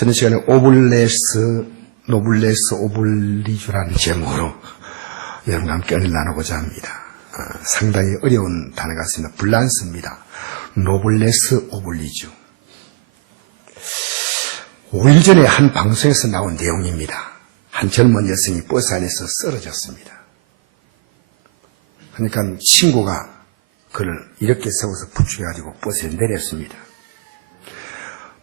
지난 시간에 노블레스 오블리주라는 제목으로 여러분과 함께 은혜를 나누고자 합니다. 상당히 어려운 단어 같습니다. 불란스입니다. 노블레스 오블리주. 5일 전에 한 방송에서 나온 내용입니다. 한 젊은 여성이 버스 안에서 쓰러졌습니다. 그러니까 친구가 그를 이렇게 세워서 부축해가지고 버스에 내렸습니다.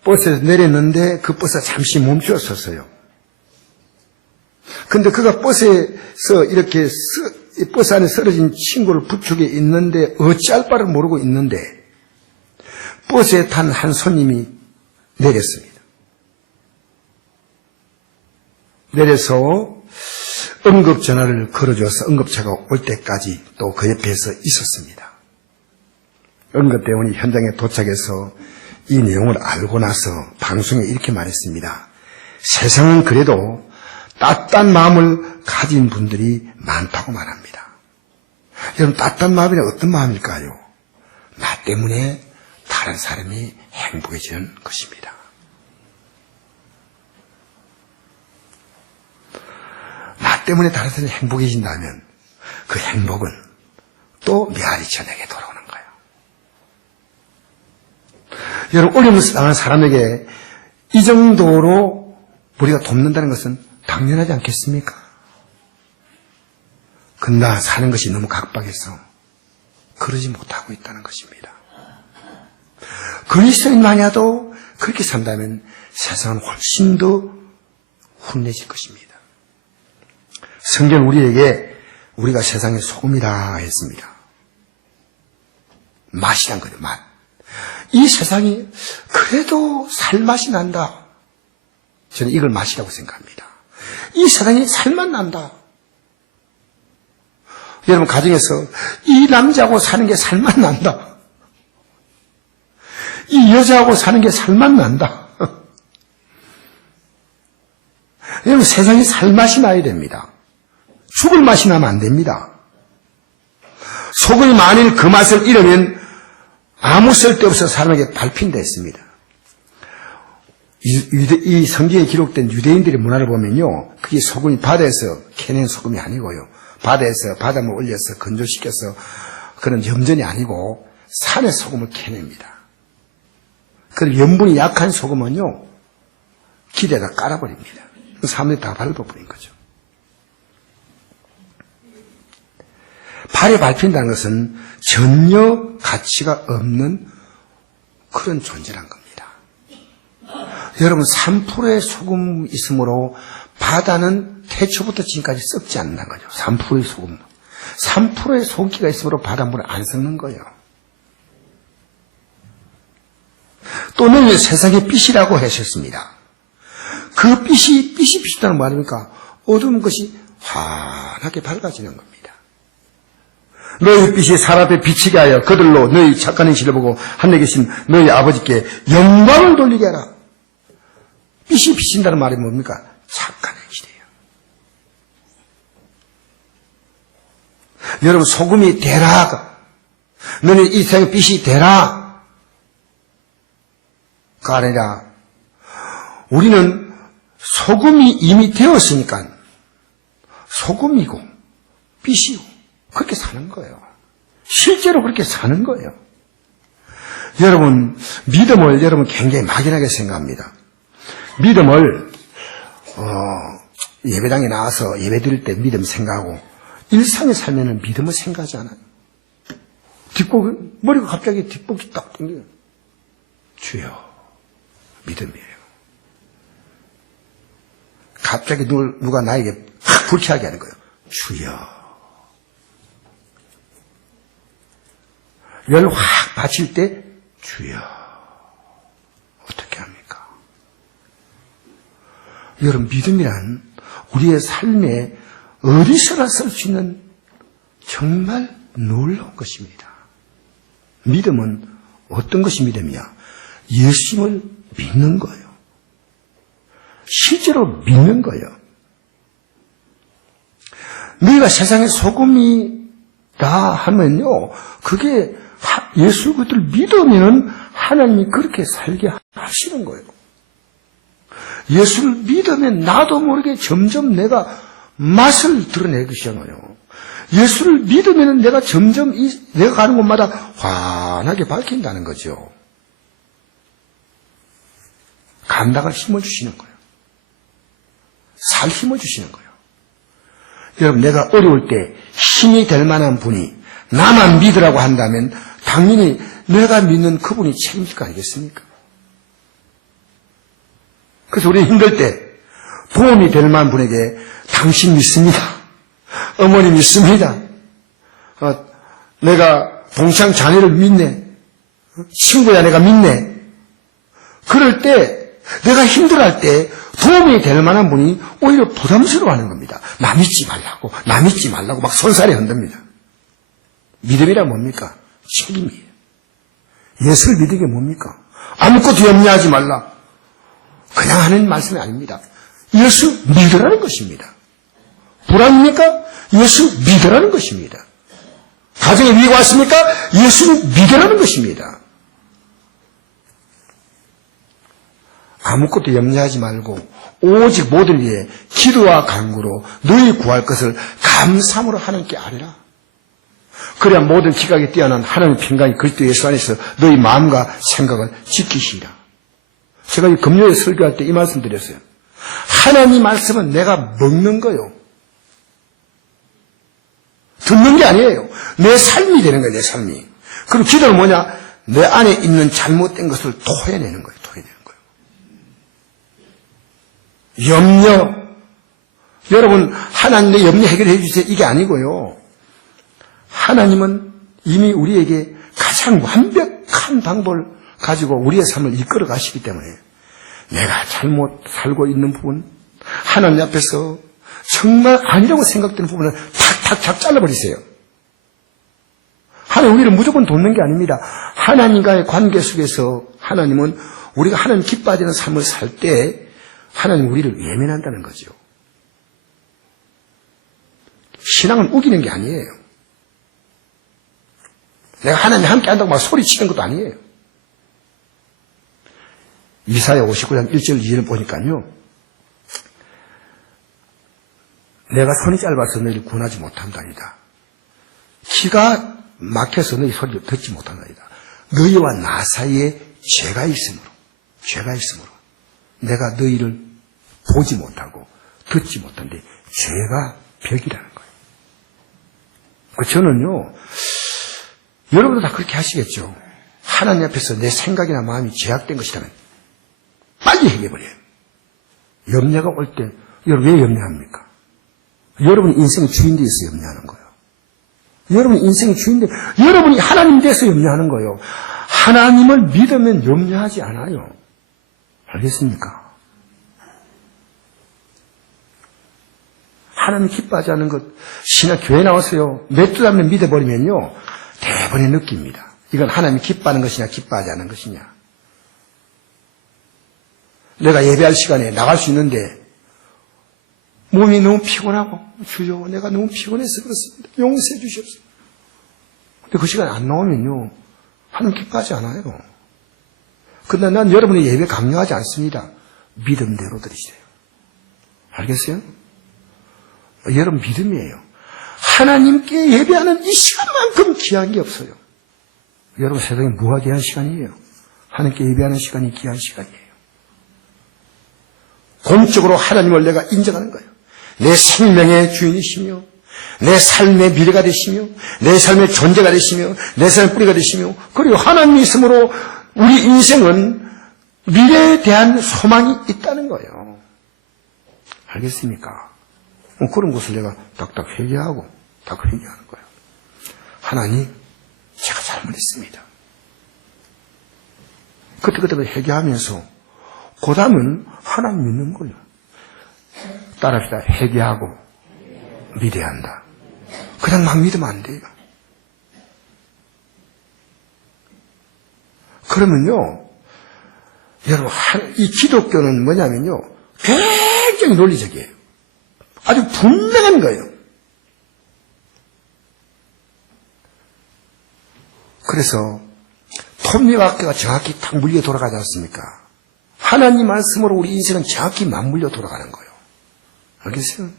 버스에서 내렸는데 그 버스가 잠시 멈추었었어요. 근데 그가 버스에서 이렇게 버스 안에 쓰러진 친구를 부축해 있는데 어찌할 바를 모르고 있는데 버스에 탄 한 손님이 내렸습니다. 내려서 응급전화를 걸어줘서 응급차가 올 때까지 또 그 옆에서 있었습니다. 응급대원이 현장에 도착해서 이 내용을 알고 나서 방송에 이렇게 말했습니다. 세상은 그래도 따뜻한 마음을 가진 분들이 많다고 말합니다. 여러분, 따뜻한 마음이 어떤 마음일까요? 나 때문에 다른 사람이 행복해지는 것입니다. 나 때문에 다른 사람이 행복해진다면 그 행복은 또 메아리 저녁에 돌아오는 거예요. 여러분, 어려움을 당하는 사람에게 이 정도로 우리가 돕는다는 것은 당연하지 않겠습니까? 그러나 사는 것이 너무 각박해서 그러지 못하고 있다는 것입니다. 그리스도인만이라도 그렇게 산다면 세상은 훨씬 더 훈훈해질 것입니다. 성경 우리에게 우리가 세상의 소금이라 했습니다. 맛이란 거예요, 맛. 이 세상이 그래도 살맛이 난다. 저는 이걸 맛이라고 생각합니다. 이 세상이 살맛 난다. 여러분, 가정에서 이 남자하고 사는 게 살맛 난다. 이 여자하고 사는 게 살맛 난다. 여러분, 세상에 살맛이 나야 됩니다. 죽을 맛이 나면 안 됩니다. 소금이 만일 그 맛을 잃으면 아무 쓸데없어 사람에게 밟힌다 했습니다. 이 성경에 기록된 유대인들의 문화를 보면요, 그게 소금이 바다에서 캐낸 소금이 아니고요, 바다에서 바닷물 올려서 건조시켜서 그런 염전이 아니고 산의 소금을 캐냅니다. 그 염분이 약한 소금은요, 길에다 깔아버립니다. 사람들이 다 밟아버린 거죠. 발에 밟힌다는 것은 전혀 가치가 없는 그런 존재란 겁니다. 여러분, 3%의 소금 있으므로 바다는 태초부터 지금까지 썩지 않는다는 거죠. 3%의 소금. 3%의 소금기가 있으므로 바닷물은 안 썩는 거예요. 또는 세상의 빛이라고 하셨습니다. 그 빛이 비추다는 말입니까? 어두운 것이 환하게 밝아지는 겁니다. 너희 빛이 사람 앞에 비치게 하여 그들로 너희 착한 행실을 보고 하늘에 계신 너희 아버지께 영광을 돌리게 하라. 빛이 비친다는 말이 뭡니까? 착한 행실이에요. 여러분, 소금이 되라. 너는 이 세상의 빛이 되라. 그 아니라 우리는 소금이 이미 되었으니까 소금이고 빛이고 그렇게 사는 거예요. 실제로 그렇게 사는 거예요. 여러분, 믿음을 여러분 굉장히 막연하게 생각합니다. 믿음을 예배당에 나와서 예배 드릴 때 믿음 생각하고 일상에 살면은 믿음을 생각하지 않아요. 머리가 갑자기 뒷목이 딱 당겨요. 주여, 믿음이에요. 갑자기 누가 나에게 확 불쾌하게 하는 거예요. 주여. 열 확 받칠 때 주여. 어떻게 합니까? 여러분, 믿음이란 우리의 삶에 어디서나 쓸 수 있는 정말 놀라운 것입니다. 믿음은 어떤 것이 믿음이냐? 예수님을 믿는 거예요. 실제로 믿는 거예요. 너희가 세상의 소금이다 하면요, 그게 예수 그리스도를 믿으면 하나님이 그렇게 살게 하시는 거예요. 예수를 믿으면 나도 모르게 점점 내가 맛을 드러내기 시작해요. 예수를 믿으면 내가 점점 내가 가는 곳마다 환하게 밝힌다는 거죠. 감당할 힘을 주시는 거예요. 살 힘을 주시는 거예요. 여러분, 내가 어려울 때 힘이 될 만한 분이 나만 믿으라고 한다면 당연히 내가 믿는 그분이 책임질 거 아니겠습니까? 그래서 우리 힘들 때 도움이 될 만한 분에게 당신 믿습니다. 어머니 믿습니다. 내가 동창 자녀를 믿네. 친구야 내가 믿네. 그럴 때 내가 힘들어할 때 도움이 될 만한 분이 오히려 부담스러워하는 겁니다. 나 믿지 말라고 막 손살이 흔듭니다. 믿음이란 뭡니까? 책임이에요. 예수를 믿는 게 뭡니까? 아무것도 염려하지 말라. 그냥 하는 말씀이 아닙니다. 예수 믿으라는 것입니다. 불안입니까? 예수 믿으라는 것입니다. 가정에 위기가 왔습니까? 예수를 믿으라는 것입니다. 아무것도 염려하지 말고 오직 모든 일에 기도와 간구로 너희 구할 것을 감사함으로 하나님께 아뢰라. 그래야 모든 지각에 뛰어난 하나님의 평강이 그리스도 예수 안에서 너희 마음과 생각을 지키시리라. 제가 이 금요일 설교할 때 이 말씀 드렸어요. 하나님 말씀은 내가 먹는 거요. 듣는 게 아니에요. 내 삶이 되는 거예요, 내 삶이. 그럼 기도는 뭐냐? 내 안에 있는 잘못된 것을 토해내는 거예요, 토해내는 거예요. 염려. 여러분, 하나님의 염려 해결해 주세요. 이게 아니고요. 하나님은 이미 우리에게 가장 완벽한 방법을 가지고 우리의 삶을 이끌어 가시기 때문에 내가 잘못 살고 있는 부분, 하나님 앞에서 정말 아니라고 생각되는 부분을 탁탁탁 잘라버리세요. 하나님 우리를 무조건 돕는 게 아닙니다. 하나님과의 관계 속에서 하나님은 우리가 하나님 기뻐하는 삶을 살 때 하나님 우리를 외면한다는 거죠. 신앙은 우기는 게 아니에요. 내가 하나님 함께 한다고 막 소리치는 것도 아니에요. 이사야 59장 1절 2절을 보니까요. 내가 손이 짧아서 너희를 구원하지 못한다이다. 키가 막혀서 너희 소리를 듣지 못한다이다. 너희와 나 사이에 죄가 있으므로 내가 너희를 보지 못하고 듣지 못한데 죄가 벽이라는 거예요. 저는요, 여러분도 다 그렇게 하시겠죠. 하나님 앞에서 내 생각이나 마음이 제약된 것이라면 빨리 해결해버려요. 염려가 올 때 여러분 왜 염려합니까? 여러분이 인생의 주인에 대해서 염려하는 거예요. 여러분이 인생의 주인데 여러분이 하나님 대해서 염려하는 거예요. 하나님을 믿으면 염려하지 않아요. 알겠습니까? 하나님 기뻐하지 않는 것, 신학 교회 나와서요, 몇 주 안에 믿어버리면요, 대번에 느낍니다. 이건 하나님이 기뻐하는 것이냐, 기뻐하지 않는 것이냐. 내가 예배할 시간에 나갈 수 있는데, 몸이 너무 피곤하고, 주여, 내가 너무 피곤해서 그렇습니다. 용서해 주시옵소서. 근데 그 시간에 안 나오면요, 하나님 기뻐하지 않아요. 근데 난 여러분의 예배 강요하지 않습니다. 믿음대로 드리세요. 알겠어요? 여러분 믿음이에요. 하나님께 예배하는 이 시간만큼 귀한 게 없어요. 여러분 세상에 뭐가 귀한 시간이에요? 하나님께 예배하는 시간이 귀한 시간이에요. 공적으로 하나님을 내가 인정하는 거예요. 내 생명의 주인이시며 내 삶의 미래가 되시며 내 삶의 존재가 되시며 내 삶의 뿌리가 되시며 그리고 하나님이 있으므로 우리 인생은 미래에 대한 소망이 있다는 거예요. 알겠습니까? 그런 것을 내가 딱딱 회개하는 거예요. 하나님, 제가 잘못했습니다. 그때 회개하면서 그 다음은 하나님 믿는 거예요. 따라합시다. 회개하고 믿어야 한다. 그냥 막 믿으면 안 돼요. 그러면요, 여러분, 이 기독교는 뭐냐면요, 굉장히 논리적이에요. 아주 분명한 거예요. 그래서 톱니바퀴가 정확히 딱 물리게 돌아가지 않습니까? 하나님 말씀으로 우리 인생은 정확히 맞물려 돌아가는 거예요. 알겠어요?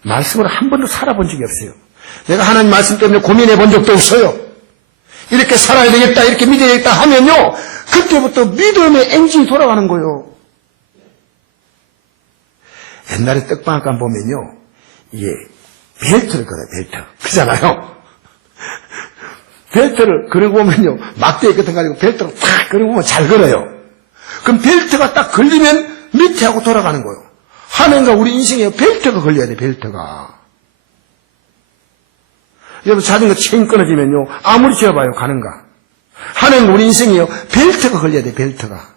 말씀으로 한 번도 살아본 적이 없어요. 내가 하나님 말씀 때문에 고민해 본 적도 없어요. 이렇게 살아야 되겠다, 이렇게 믿어야 되겠다 하면요, 그때부터 믿음의 엔진이 돌아가는 거예요. 옛날에 떡방앗간 보면요, 이게 벨트를 걸어요, 벨트. 그잖아요. 벨트를 걸고 보면요, 막대기 같은 거 가지고 벨트를 탁 걸고 보면 잘 걸어요. 그럼 벨트가 딱 걸리면 밑에 하고 돌아가는 거예요. 하나님과 우리 인생에 벨트가 걸려야 돼, 벨트가. 여러분, 자전거 체인 끊어지면요, 아무리 지어봐요, 가는가. 하나님과 우리 인생에요, 벨트가 걸려야 돼, 벨트가.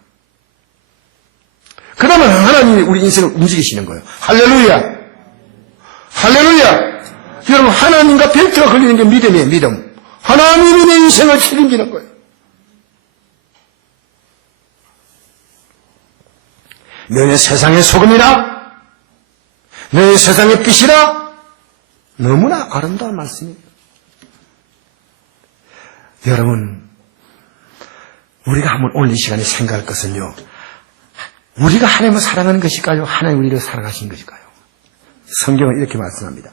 그러면 하나님이 우리 인생을 움직이시는 거예요. 할렐루야! 할렐루야! 여러분, 하나님과 벨트가 걸리는 게 믿음이에요, 믿음. 하나님이 내 인생을 책임지는 거예요. 너희 세상의 소금이라, 너희 세상의 빛이라, 너무나 아름다운 말씀이에요. 여러분, 우리가 한번 오늘 이 시간에 생각할 것은요, 우리가 하나님을 사랑하는 것일까요? 하나님 우리를 사랑하신 것일까요? 성경은 이렇게 말씀합니다.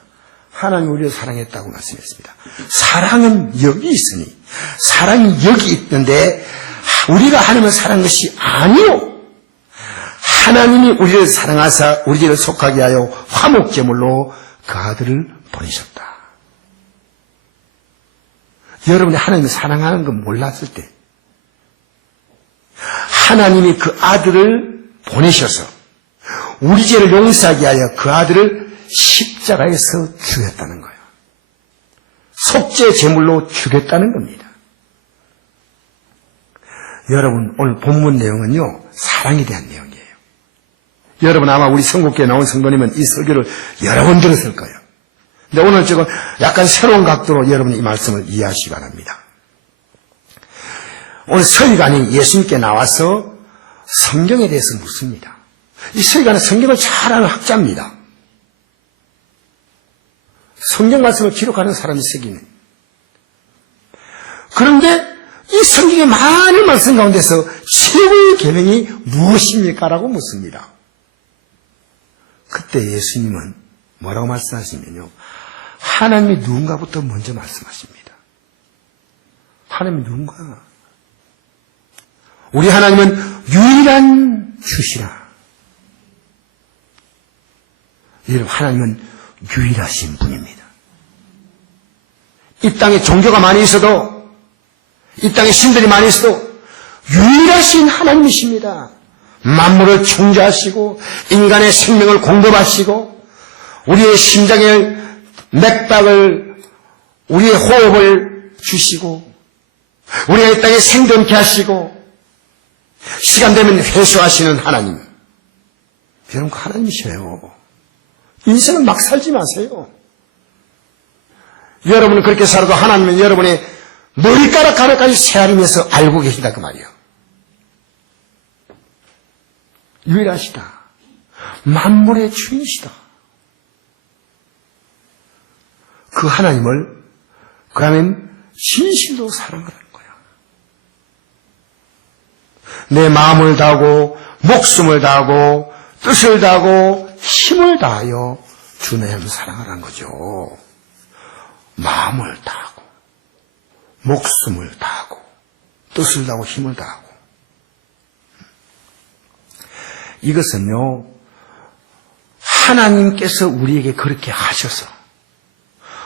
하나님 우리를 사랑했다고 말씀했습니다. 사랑은 여기 있으니, 사랑이 여기 있는데 우리가 하나님을 사랑한 것이 아니요, 하나님이 우리를 사랑하사 우리를 속하게 하여 화목제물로 그 아들을 보내셨다. 여러분이 하나님을 사랑하는 걸 몰랐을 때 하나님이 그 아들을 보내셔서 우리 죄를 용서하게 하여 그 아들을 십자가에서 죽였다는 거예요. 속죄 제물로 죽였다는 겁니다. 여러분, 오늘 본문 내용은요, 사랑에 대한 내용이에요. 여러분 아마 우리 선곡교에 나온 성도님은 이 설교를 여러 번 들었을 거예요. 근데 오늘 지금 약간 새로운 각도로 여러분이 이 말씀을 이해하시기 바랍니다. 오늘 서기관이 예수님께 나와서 성경에 대해서 묻습니다. 이 서기관은 성경을 잘 아는 학자입니다. 성경 말씀을 기록하는 사람이 서기는. 그런데 이 성경의 많은 말씀 가운데서 최고의 계명이 무엇입니까? 라고 묻습니다. 그때 예수님은 뭐라고 말씀하시냐면요, 하나님이 누군가부터 먼저 말씀하십니다. 하나님이 누군가? 우리 하나님은 유일한 주시라. 여러분, 하나님은 유일하신 분입니다. 이 땅에 종교가 많이 있어도, 이 땅에 신들이 많이 있어도 유일하신 하나님이십니다. 만물을 창조하시고 인간의 생명을 공급하시고 우리의 심장의 맥박을, 우리의 호흡을 주시고 우리가 이 땅에 생존케 하시고 시간 되면 회수하시는 하나님. 여러분, 그 하나님이셔요. 인생은 막 살지 마세요. 여러분은 그렇게 살아도 하나님은 여러분의 머리카락 하나까지 세아리면서 알고 계시다 그 말이에요. 유일하시다. 만물의 주인이시다. 그 하나님을 그러면 진실로 사랑하라는 거야. 내 마음을 다하고 목숨을 다하고 뜻을 다하고 힘을 다하여 주 내 하나님을 사랑하라는 거죠. 마음을 다하고 목숨을 다하고 뜻을 다하고 힘을 다하고. 이것은요, 하나님께서 우리에게 그렇게 하셔서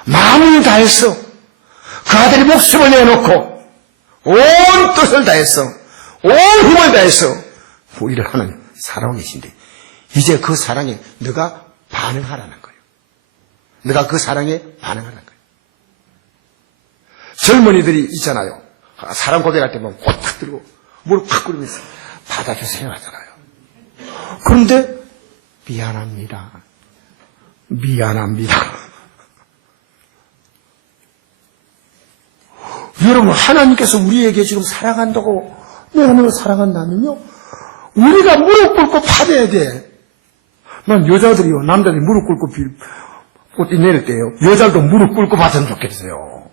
마음을 다해서 그 아들이 목숨을 내놓고 온 뜻을 다해서 온 힘을 다해서 우리를 하나님 사랑하고 계신데, 이제 그 사랑에 너가 반응하라는 거예요. 너가 그 사랑에 반응하라는 거예요. 젊은이들이 있잖아요. 사랑 고백할 때 보면 꽉 들고 무릎 팍 꿇으면서 받아주세요 하잖아요. 그런데 미안합니다. 미안합니다. 여러분, 하나님께서 우리에게 지금 사랑한다고, 내가 너를 사랑한다면요, 우리가 무릎 꿇고 받아야 돼. 난 여자들이요, 남자들이 무릎 꿇고 꽃이 내릴 때요, 여자도 무릎 꿇고 받으면 좋겠어요.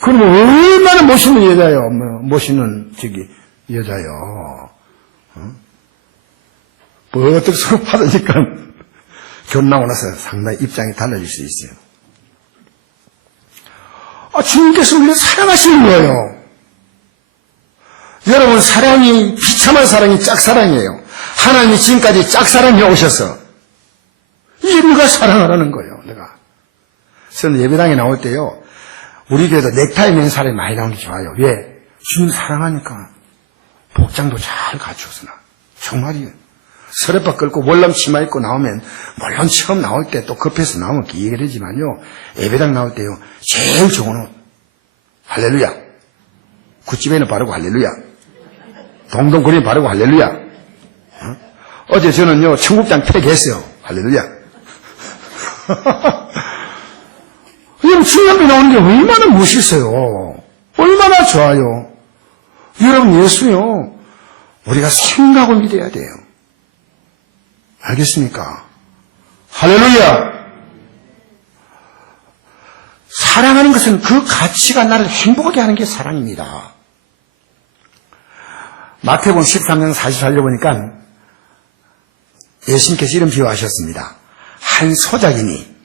그럼 얼마나 멋있는 여자요. 멋있는 여자요. 뭐 어떻게 서로 받으니까 결혼하고 나서 상당히 입장이 달라질 수 있어요. 주님께서 우리를 사랑하시는 거예요. 여러분, 사랑이 비참한 사랑이 짝사랑이에요. 하나님이 지금까지 짝사랑해 오셔서 이제 우리가 사랑하라는 거예요. 내가 저는 예배당에 나올 때요, 우리 교회도 넥타이 맨 사람이 많이 나오는 게 좋아요. 왜? 주님 사랑하니까 복장도 잘 갖추어서 나. 정말이에요. 서랍바 끌고 월남 치마 입고 나오면, 물론 처음 나올 때 또 급해서 나오면 기회가 되지만요, 예배당 나올 때요, 제일 좋은 옷. 할렐루야. 굿집에는 바르고 할렐루야. 동동거리는 바르고 할렐루야. 어제 저는요, 청국장 팩했어요. 할렐루야. 여러분, 주님이 나오는 게 얼마나 멋있어요. 얼마나 좋아요. 여러분, 예수요, 우리가 생각을 믿어야 돼요. 알겠습니까? 할렐루야. 사랑하는 것은 그 가치가 나를 행복하게 하는 게 사랑입니다. 마태복음 13장 44절 보니까 예수님께서 이런 비유하셨습니다. 한 소작인이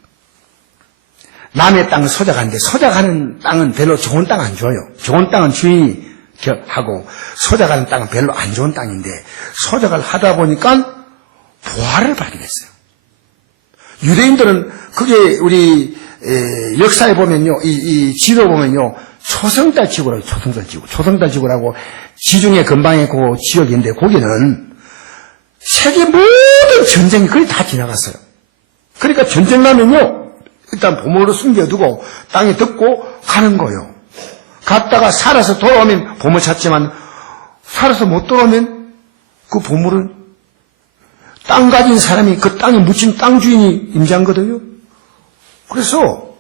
남의 땅을 소작하는데, 소작하는 땅은 별로 좋은 땅 안 줘요. 좋은 땅은 주인이 하고 소작하는 땅은 별로 안 좋은 땅인데, 소작을 하다 보니까 부활을 발견했어요. 유대인들은 그게 우리 역사에 보면요, 이 지도 보면요, 초성달 지구라고, 초성달 지구라고 지중해 근방에 그 지역인데, 거기는 세계 모든 전쟁이 거의 다 지나갔어요. 그러니까 전쟁 나면요, 일단 보물을 숨겨두고 땅에 덮고 가는 거예요. 갔다가 살아서 돌아오면 보물 찾지만, 살아서 못 돌아오면 그 보물은 땅 가진 사람이 그 땅에 묻힌 땅 주인이 임자한 거거든요. 그래서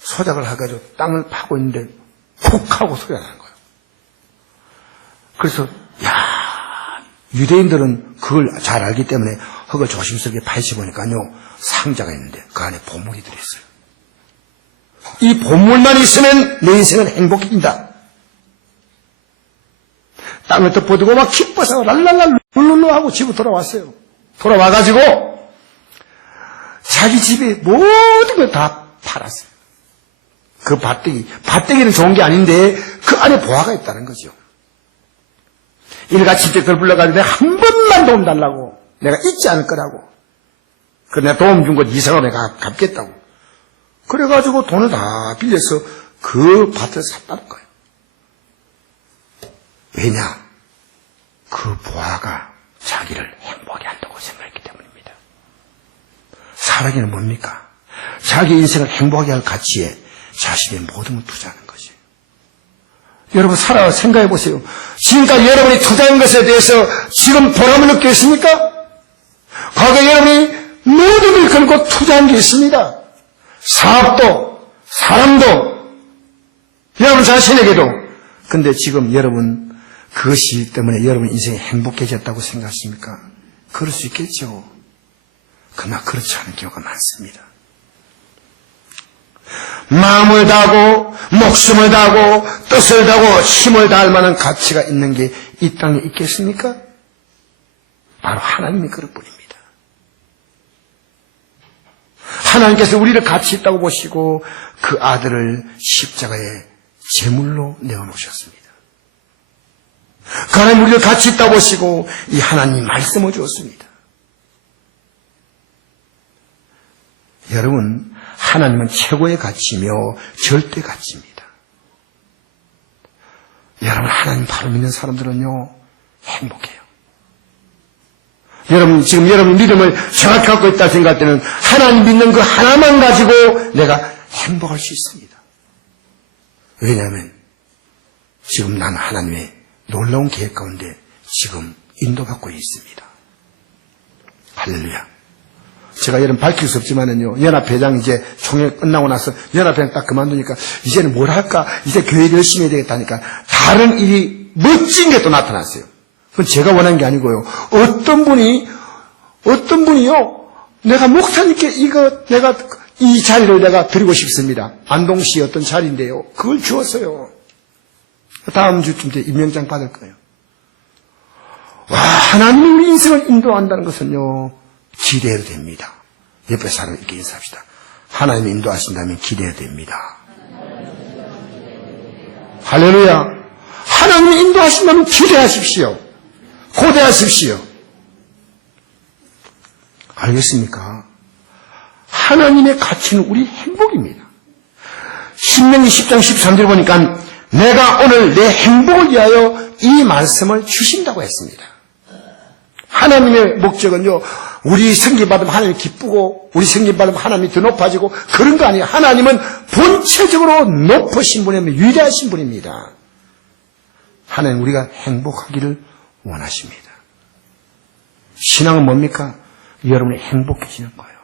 소작을 해가지고 땅을 파고 있는데 푹 하고 소리가 나는 거예요. 그래서 유대인들은 그걸 잘 알기 때문에 흙을 조심스럽게 파헤쳐보니까요, 상자가 있는데 그 안에 보물이 들어있어요. 이 보물만 있으면 내 인생은 행복해진다. 땅을 덮어두고 막 기뻐서 랄랄랄 룰룰루 하고 집으로 돌아왔어요. 돌아와가지고 자기 집에 모든 걸 다 팔았어요. 그 밭대기는 좋은 게 아닌데 그 안에 보화가 있다는 거죠. 일가 친척들 불러가지고 내가 한 번만 도움 달라고, 내가 잊지 않을 거라고, 그 내가 도움 준 것 이상으로 내가 갚겠다고, 그래가지고 돈을 다 빌려서 그 밭을 샀다는 거예요. 왜냐? 그 보화가 자기를 행복하게 한다고 생각했기 때문입니다. 살아기는 뭡니까? 자기 인생을 행복하게 할 가치에 자신의 모든 걸 투자하는 것이에요. 여러분, 살아 생각해 보세요. 지금까지 여러분이 투자한 것에 대해서 지금 보람을 느끼고 있습니까? 과거에 여러분이 모든 걸 걸고 투자한 게 있습니다. 사업도, 사람도, 여러분 자신에게도. 근데 지금 여러분 그것이 때문에 여러분 인생이 행복해졌다고 생각하십니까? 그럴 수 있겠죠. 그러나 그렇지 않은 경우가 많습니다. 마음을 다하고 목숨을 다하고 뜻을 다하고 힘을 다할 만한 가치가 있는 게 이 땅에 있겠습니까? 바로 하나님이 그럴 뿐입니다. 하나님께서 우리를 가치 있다고 보시고 그 아들을 십자가에 제물로 내어놓으셨습니다. 그 하나님 우리를 가치 있다고 보시고 이 하나님이 말씀을 주었습니다. 여러분, 하나님은 최고의 가치며 절대 가치입니다. 여러분, 하나님 바로 믿는 사람들은요, 행복해요. 여러분, 지금 여러분 믿음을 정확히 갖고 있다 생각할 때는 하나님 믿는 그 하나만 가지고 내가 행복할 수 있습니다. 왜냐하면 지금 나는 하나님의 놀라운 계획 가운데 지금 인도받고 있습니다. 할렐루야. 제가 여러분 밝힐 수 없지만은요, 연합회장 이제 총회 끝나고 나서 연합회장 딱 그만두니까 이제는 뭘 할까? 이제 교회 열심히 해야 되겠다니까 다른 일이 멋진 게 또 나타났어요. 그건 제가 원한 게 아니고요. 어떤 분이요, 내가 목사님께 이거 내가 이 자리를 내가 드리고 싶습니다. 안동시 어떤 자리인데요. 그걸 주었어요. 다음 주쯤 때 임명장 받을 거예요. 와, 하나님이 우리 인생을 인도한다는 것은요, 기대해도 됩니다. 옆에 사람 이렇게 인사합시다. 하나님이 인도하신다면 기대해도 됩니다. 할렐루야. 하나님이 인도하신다면 기대하십시오. 고대하십시오. 알겠습니까? 하나님의 가치는 우리 행복입니다. 신명기 10장 13절 보니까 내가 오늘 내 행복을 위하여 이 말씀을 주신다고 했습니다. 하나님의 목적은요, 우리 성김받으면 하나님이 기쁘고 우리 성김받으면 하나님이 더 높아지고 그런 거 아니에요. 하나님은 본체적으로 높으신 분이며 위대하신 분입니다. 하나님 우리가 행복하기를 원하십니다. 신앙은 뭡니까? 여러분이 행복해지는 거예요.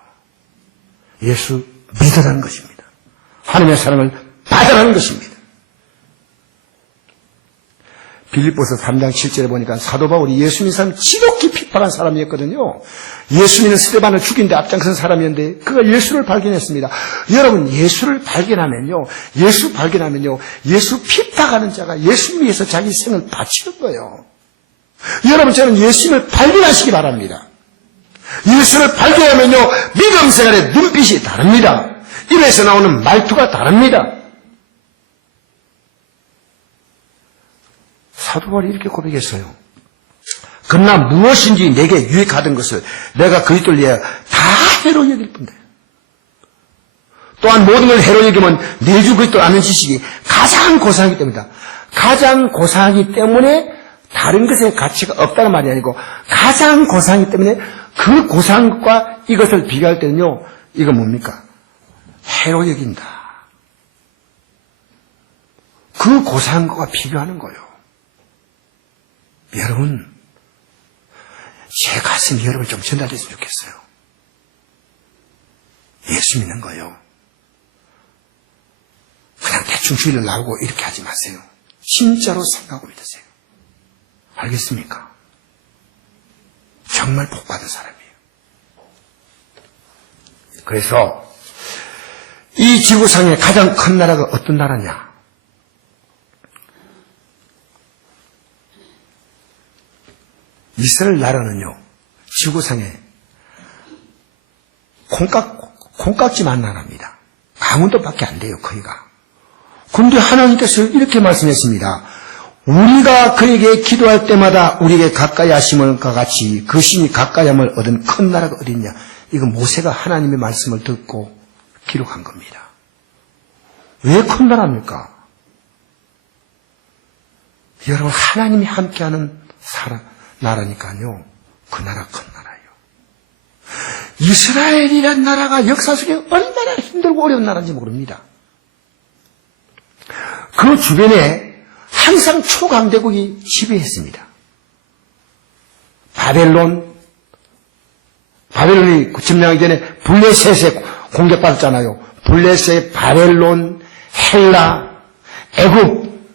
예수 믿으라는 것입니다. 하나님의 사랑을 받으라는 것입니다. 빌립보서 3장 7절에 보니까 사도 바울이 예수 믿는 사람 지독히 핍박한 사람이었거든요. 예수 믿는 스데반을 죽인 데 앞장선 사람이었는데 그가 예수를 발견했습니다. 여러분 예수를 발견하면요. 예수 핍박하는 자가 예수 위해서 자기 생을 바치는 거예요. 여러분 저는 예수님을 발견하시기 바랍니다. 예수를 발견하면요. 믿음 생활의 눈빛이 다릅니다. 입에서 나오는 말투가 다릅니다. 사도 바울이 이렇게 고백했어요. 그러나 무엇인지 내게 유익하던 것을 내가 그리스도를 위하여 다 해로 여길 뿐이다. 또한 모든 걸 해로 여기면 내주 그리스도를 아는 지식이 가장 고상하기 때문이다. 가장 고상하기 때문에 다른 것에 가치가 없다는 말이 아니고 가장 고상하기 때문에 그 고상과 이것을 비교할 때는요. 이거 뭡니까? 해로 여긴다. 그 고상한 것과 비교하는 거예요. 여러분, 제 가슴이 여러분 좀 전달됐으면 좋겠어요. 예수 믿는 거요. 그냥 대충 주의를 나오고 이렇게 하지 마세요. 진짜로 생각하고 믿으세요. 알겠습니까? 정말 복받은 사람이에요. 그래서 이 지구상의 가장 큰 나라가 어떤 나라냐? 이스라엘 나라는요, 지구상에 콩깍지만 나라입니다. 강원도밖에 안 돼요, 거기가. 그런데 하나님께서 이렇게 말씀했습니다. 우리가 그에게 기도할 때마다 우리에게 가까이 하심과 같이 그 신이 가까이 함을 얻은 큰 나라가 어딨냐. 이건 모세가 하나님의 말씀을 듣고 기록한 겁니다. 왜 큰 나라입니까? 여러분 하나님이 함께하는 나라니까요. 그 나라 큰 나라예요. 이스라엘이라는 나라가 역사 속에 얼마나 힘들고 어려운 나라인지 모릅니다. 그 주변에 항상 초강대국이 지배했습니다. 바벨론이 점령하기 전에 블레셋에 공격받았잖아요. 블레셋, 바벨론, 헬라, 애굽,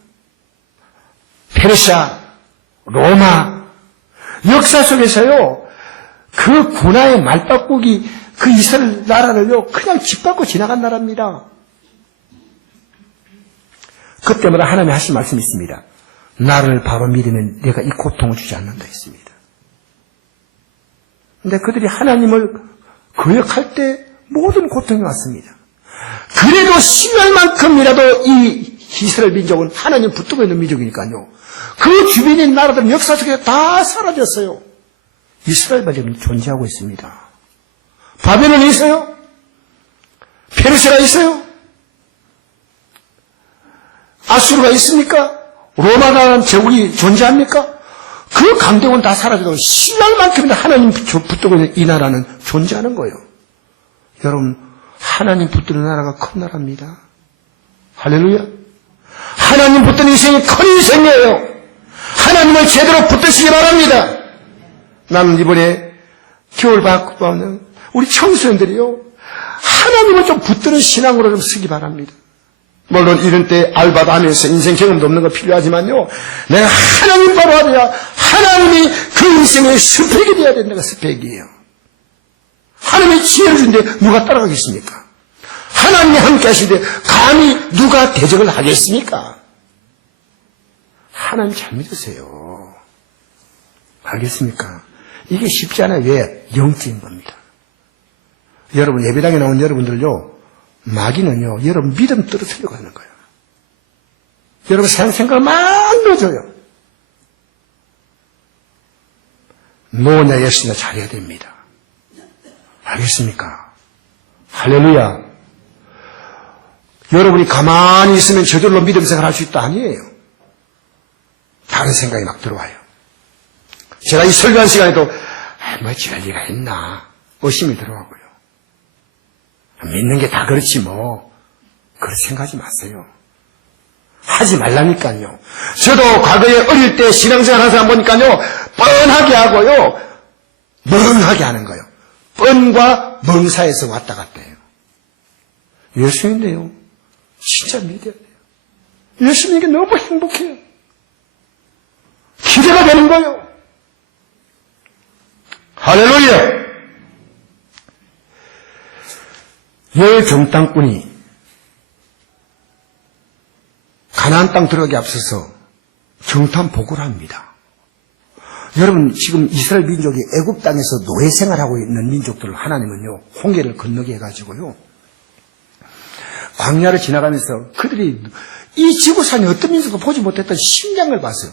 페르시아, 로마. 역사 속에서요, 그 군화의 말바꾸기, 그 이스라엘 나라를요, 그냥 짓밟고 지나간 나라입니다. 그때마다 하나님이 하신 말씀이 있습니다. 나를 바로 믿으면 내가 이 고통을 주지 않는다 했습니다. 근데 그들이 하나님을 거역할 때 모든 고통이 왔습니다. 그래도 신할 만큼이라도 이 이스라엘 민족은 하나님 붙들고 있는 민족이니까요. 그 주변의 나라들은 역사 속에 다 사라졌어요. 이스라엘만 지금 존재하고 있습니다. 바벨론이 있어요? 페르시아가 있어요? 아수르가 있습니까? 로마라는 제국이 존재합니까? 그 강대국은 다 사라져도 신할 만큼이나 하나님 붙들고 있는 이 나라는 존재하는 거예요. 여러분, 하나님 붙드는 나라가 큰 나라입니다. 할렐루야. 하나님 붙드는 인생이 큰 인생이에요. 하나님을 제대로 붙드시기 바랍니다. 나는 이번에 겨울방학 받는 우리 청소년들이요, 하나님을 좀 붙드는 신앙으로 좀 쓰기 바랍니다. 물론 이런 때 알바도 하면서 인생 경험도 없는 거 필요하지만요, 내가 하나님 바로 하랴, 하나님이 그 인생의 스펙이 되어야 된다가 스펙이에요. 하나님이 지혜를 준데 누가 따라가겠습니까? 하나님이 함께 하시는데 감히 누가 대적을 하겠습니까? 하나님 잘 믿으세요. 알겠습니까? 이게 쉽지 않아요. 왜? 영적인 겁니다. 여러분 예배당에 나온 여러분들요, 마귀는요 여러분 믿음 떨어뜨리려고 하는 거예요. 여러분 생각을 막 넣어줘요. 노냐 예수냐 잘해야 됩니다. 알겠습니까? 할렐루야. 여러분이 가만히 있으면 저절로 믿음 생활할 수 있다 아니에요. 다른 생각이 막 들어와요. 제가 이 설교한 시간에도 뭐 지랄 리가 있나 의심이 들어가고요. 믿는 게 다 그렇지 뭐 그렇게 생각하지 마세요. 하지 말라니까요. 저도 과거에 어릴 때 신앙생활 하는 사람 보니까요 뻔하게 하고요 멍하게 하는 거예요. 뻔과 멍 사이에서 왔다 갔다 해요. 예수님인데요 진짜 믿어야 돼요. 예수님에게 너무 행복해요. 기대가 되는 거예요. 할렐루야. 열 정탐꾼이 가나안 땅 들어가기 앞서서 정탐 보고를 합니다. 여러분 지금 이스라엘 민족이 애굽 땅에서 노예 생활하고 있는 민족들을 하나님은요 홍해를 건너게 해가지고요 광야를 지나가면서 그들이 이 지구상에 어떤 민족도 보지 못했던 신장을 봤어요.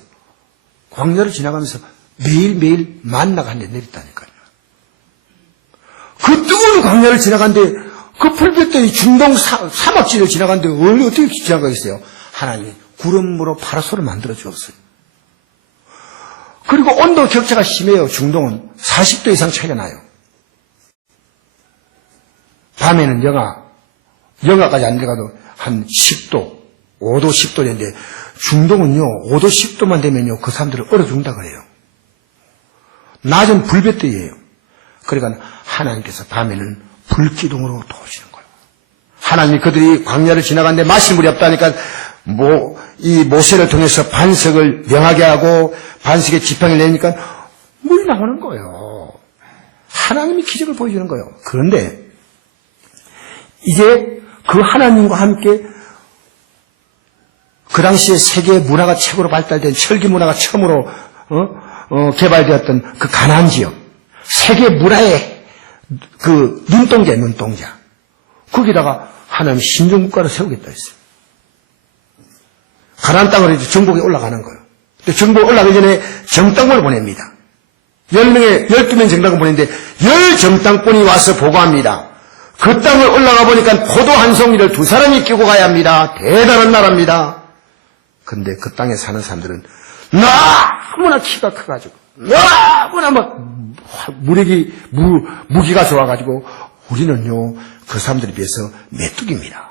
광야를 지나가면서 매일매일 만나가 한 대 내렸다니까요. 그 뜨거운 광야를 지나가는데 그 풀빛더니 중동 사막지를 지나가는데 어떻게 지나가겠어요? 하나님이 구름으로 파라솔을 만들어 주었어요. 그리고 온도 격차가 심해요. 중동은 40도 이상 차이가 나요. 밤에는 영하까지 안 들어가도 한 10도, 5도, 10도 되는데 중동은요 5도, 10도만 되면요 그 사람들은 얼어 죽는다 그래요. 낮은 불볕더위예요. 그러니까 하나님께서 밤에는 불기둥으로 도우시는 거예요. 하나님이 그들이 광야를 지나가는데 마실 물이 없다니까 이 모세를 통해서 반석을 명하게 하고 반석에 지팡이를 내니까 물이 나오는 거예요. 하나님이 기적을 보여주는 거예요. 그런데 이제 그 하나님과 함께 그 당시에 세계 문화가 최고로 발달된 철기 문화가 처음으로 개발되었던 그 가나안 지역, 세계 문화의 그 눈동자. 거기다가 하나님 신정국가를 세우겠다 했어요. 가나안 땅으로 이제 정복에 올라가는 거예요. 근데 정복 올라가기 전에 정탐꾼을 보냅니다. 12명 정탐꾼 보냈는데 10정탐꾼이 와서 보고합니다. 그 땅을 올라가 보니까 포도 한 송이를 2사람이 끼고 가야 합니다. 대단한 나라입니다. 근데 그 땅에 사는 사람들은 너무나 키가 커가지고 너무나 무기가 좋아가지고 우리는요 그 사람들에 비해서 메뚜기입니다.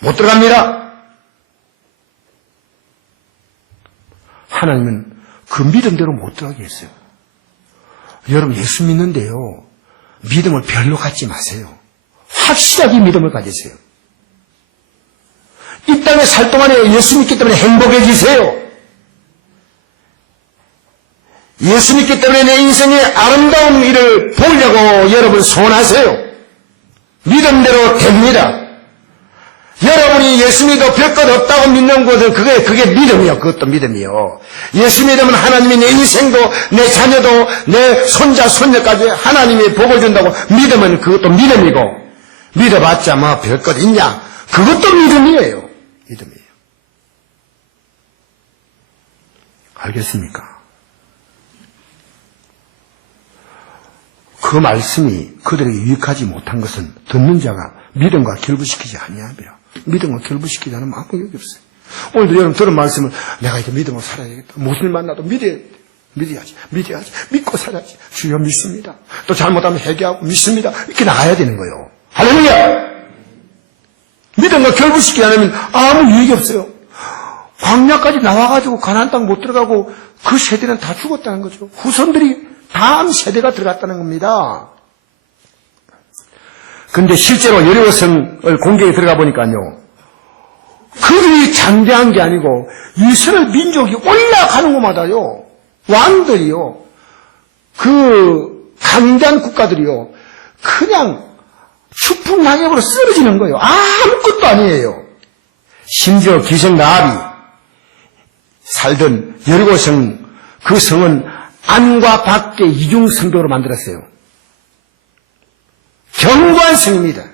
못 들어갑니다. 하나님은 그 믿음대로 못 들어가게 했어요. 여러분 예수 믿는데요 믿음을 별로 갖지 마세요. 확실하게 믿음을 가지세요. 이 땅에 살 동안에 예수 믿기 때문에 행복해지세요. 예수 믿기 때문에 내 인생의 아름다운 일을 보려고 여러분 소원하세요. 믿음대로 됩니다. 여러분이 예수 믿어 별것 없다고 믿는 것은 그게 믿음이요. 그것도 믿음이요. 예수 믿으면 하나님이 내 인생도 내 자녀도 내 손자 손녀까지 하나님이 복을 준다고 믿으면 그것도 믿음이고 믿어봤자 뭐 별것 있냐. 그것도 믿음이에요. 믿음이에요. 알겠습니까? 그 말씀이 그들에게 유익하지 못한 것은 듣는 자가 믿음과 결부시키지 아니하며 믿음과 결부시키지 않으면 아무 의욕이 없어요. 오늘도 여러분 들은 말씀을 내가 이제 믿음으로 살아야겠다. 무슨 일 만나도 믿어야지. 믿고 살아야지. 주여 믿습니다. 또 잘못하면 회개하고 믿습니다. 이렇게 나가야 되는 거예요. 할렐루야! 믿음과 결부시키지 않으면 아무 유익이 없어요. 광야까지 나와가지고 가나안 땅 못 들어가고 그 세대는 다 죽었다는 거죠. 후손들이 다음 세대가 들어갔다는 겁니다. 근데 실제로 여리고성을 공격에 들어가 보니까요. 그들이 장대한 게 아니고 이스라엘 민족이 올라가는 곳마다요. 왕들이요. 그 강대한 국가들이요. 그냥 추풍 낙엽으로 쓰러지는 거예요. 아무것도 아니에요. 심지어 기생 라합이 살던 여리고성, 그 성은 안과 밖의 이중성벽으로 만들었어요. 견고한 성입니다.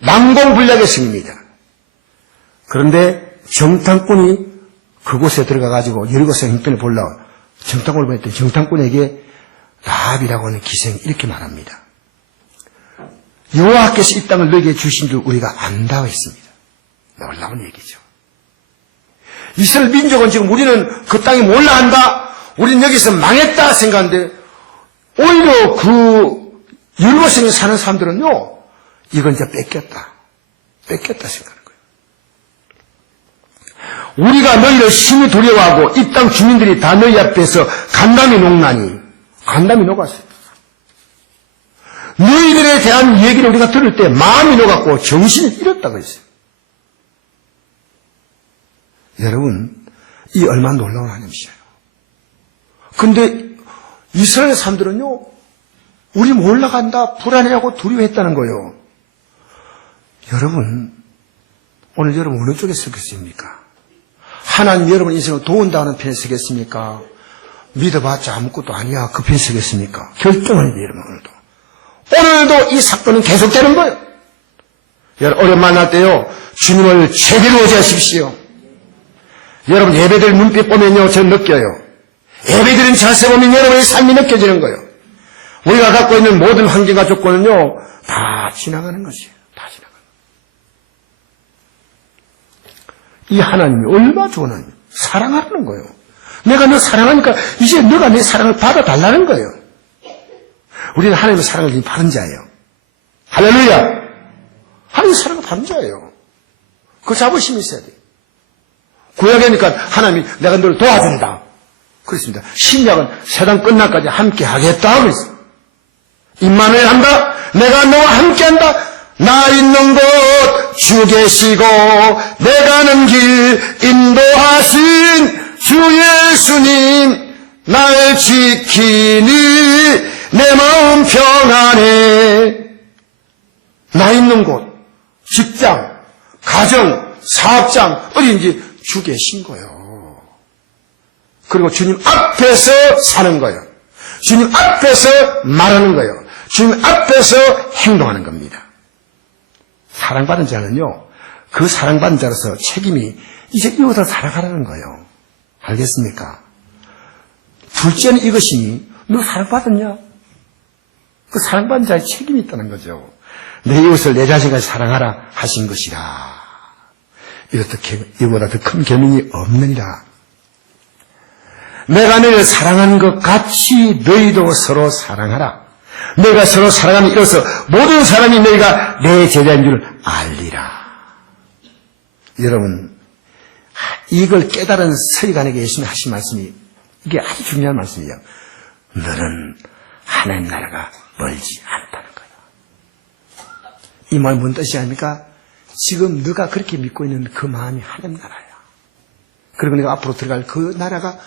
난공불락의 성입니다. 그런데 정탐꾼이 그곳에 들어가가지고 여리고성 형편을 보려고 정탐꾼을 보냈더니 정탐꾼에게 라합이라고 하는 기생이 이렇게 말합니다. 여호와께서 이 땅을 너에게 주신 줄 우리가 안다고 했습니다. 놀라운 얘기죠. 이스라엘 민족은 지금 우리는 그 땅에 몰라 한다, 우리는 여기서 망했다 생각하는데 오히려 그 여리고성에 사는 사람들은요, 이건 이제 뺏겼다 생각하는 거예요. 우리가 너희를 심히 두려워하고 이 땅 주민들이 다 너희 앞에서 간담이 녹나니, 간담이 녹았어요. 너희들에 대한 얘기를 우리가 들을 때 마음이 녹았고 정신을 잃었다고 했어요. 여러분, 이 얼마나 놀라운 하나님이셔요. 근데 이스라엘 사람들은요, 우리 몰라간다, 불안해하고 두려워했다는 거예요. 여러분, 오늘 여러분 어느 쪽에 서겠습니까? 하나님 여러분 인생을 도운다는 편에 서겠습니까? 믿어봤자 아무것도 아니야, 그 편에 서겠습니까? 결정을 해야 여러분, 오늘도 이 사건은 계속되는 거예요. 여러분, 어려 만날 때요, 주님을 제대로 의지하십시오. 여러분, 예배들 눈빛 보면요, 저는 느껴요. 예배드린 자세 보면 여러분의 삶이 느껴지는 거예요. 우리가 갖고 있는 모든 환경과 조건은요, 다 지나가는 것이에요. 다 지나가는 거예요. 이 하나님이 얼마나 좋은 하나님, 사랑하라는 거예요. 내가 너 사랑하니까 이제 너가 내 사랑을 받아달라는 거예요. 우리는 하나님의 사랑을 받은 자예요. 할렐루야! 하나님의 사랑을 받은 자예요. 그 자부심이 있어야 돼요. 구약이니까 하나님이 내가 너를 도와준다. 그렇습니다. 신약은 세상 끝날까지 함께 하겠다. 그랬어요. 임마누엘 한다. 내가 너와 함께 한다. 나 있는 곳 주 계시고 내가 가는 길 인도하신 주 예수님 날 지키니 내 마음 평안해. 나 있는 곳, 직장, 가정, 사업장 어디인지 주 계신 거예요. 그리고 주님 앞에서 사는 거예요. 주님 앞에서 말하는 거예요. 주님 앞에서 행동하는 겁니다. 사랑받은 자는요, 그 사랑받은 자로서 책임이 이제 이웃을 사랑하라는 거예요. 알겠습니까? 둘째는 이것이니, 너 사랑받았냐? 그 사랑받은 자의 책임이 있다는 거죠. 내 이웃을 내 자신까지 사랑하라 하신 것이라. 이보다 더 큰 계명이 없느니라. 내가 너희를 사랑하는 것 같이 너희도 서로 사랑하라. 내가 서로 사랑하는 이로써 모든 사람이 너희가 내 제자인 줄 알리라. 여러분, 이걸 깨달은 서기관에게 예수님이 하신 말씀이 이게 아주 중요한 말씀이에요. 너는 하나님 나라가 멀지 않다는 거예요. 이 말 뭔 뜻이 아닙니까? 지금 너가 그렇게 믿고 있는 그 마음이 하나님 나라야. 그리고 내가 앞으로 들어갈 그 나라가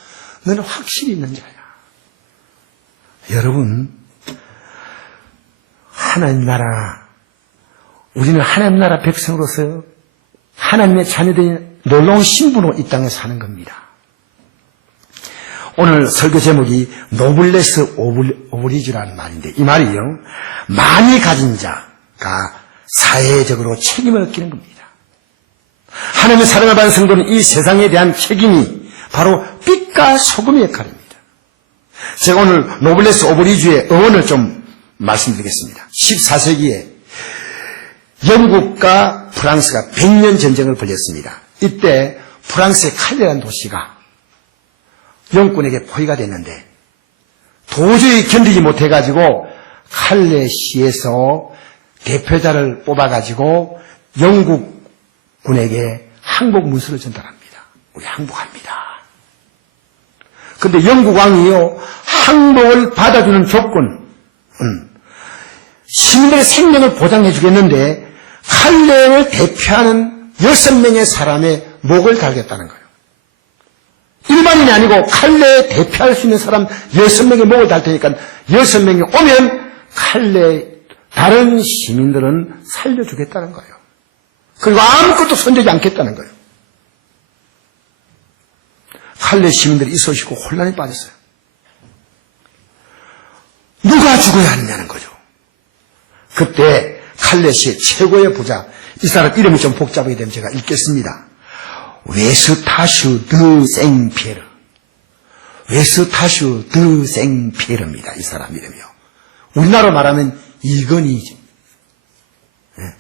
너는 확실히 있는 자야. 여러분, 하나님 나라, 우리는 하나님 나라 백성으로서 하나님의 자녀된 놀라운 신분으로 이 땅에 사는 겁니다. 오늘 설교 제목이 노블레스 오브리주라는 말인데, 이 말이요, 많이 가진 자가 사회적으로 책임을 느끼는 겁니다. 하나님의 사랑을 받은 성도는 이 세상에 대한 책임이 바로 빛과 소금의 역할입니다. 제가 오늘 노블레스 오브리주의 어원을 좀 말씀드리겠습니다. 14세기에 영국과 프랑스가 100년 전쟁을 벌였습니다. 이때 프랑스의 칼레라는 도시가 영국군에게 포위가 됐는데 도저히 견디지 못해가지고 칼레시에서 대표자를 뽑아가지고 영국군에게 항복 문서를 전달합니다. 우리 항복합니다. 그런데 영국 왕이요, 항복을 받아주는 조건, 시민들의 생명을 보장해 주겠는데 칼레를 대표하는 6명의 사람의 목을 달겠다는 거예요. 일반인이 아니고 칼레에 대표할 수 있는 사람 6명의 목을 달 테니까 6명이 오면 칼레 다른 시민들은 살려주겠다는 거예요. 그리고 아무것도 손대지 않겠다는 거예요. 칼레 시민들이 이 소식고 혼란에 빠졌어요. 누가 죽어야 하느냐는 거죠. 그때 칼렛이 최고의 부자, 이 사람 이름이 좀 복잡하게 되면 제가 읽겠습니다. 웨스타슈 드 생피에르. 웨스타슈 드 생피에르입니다. 이 사람 이름이요. 우리나라로 말하면 이건희죠.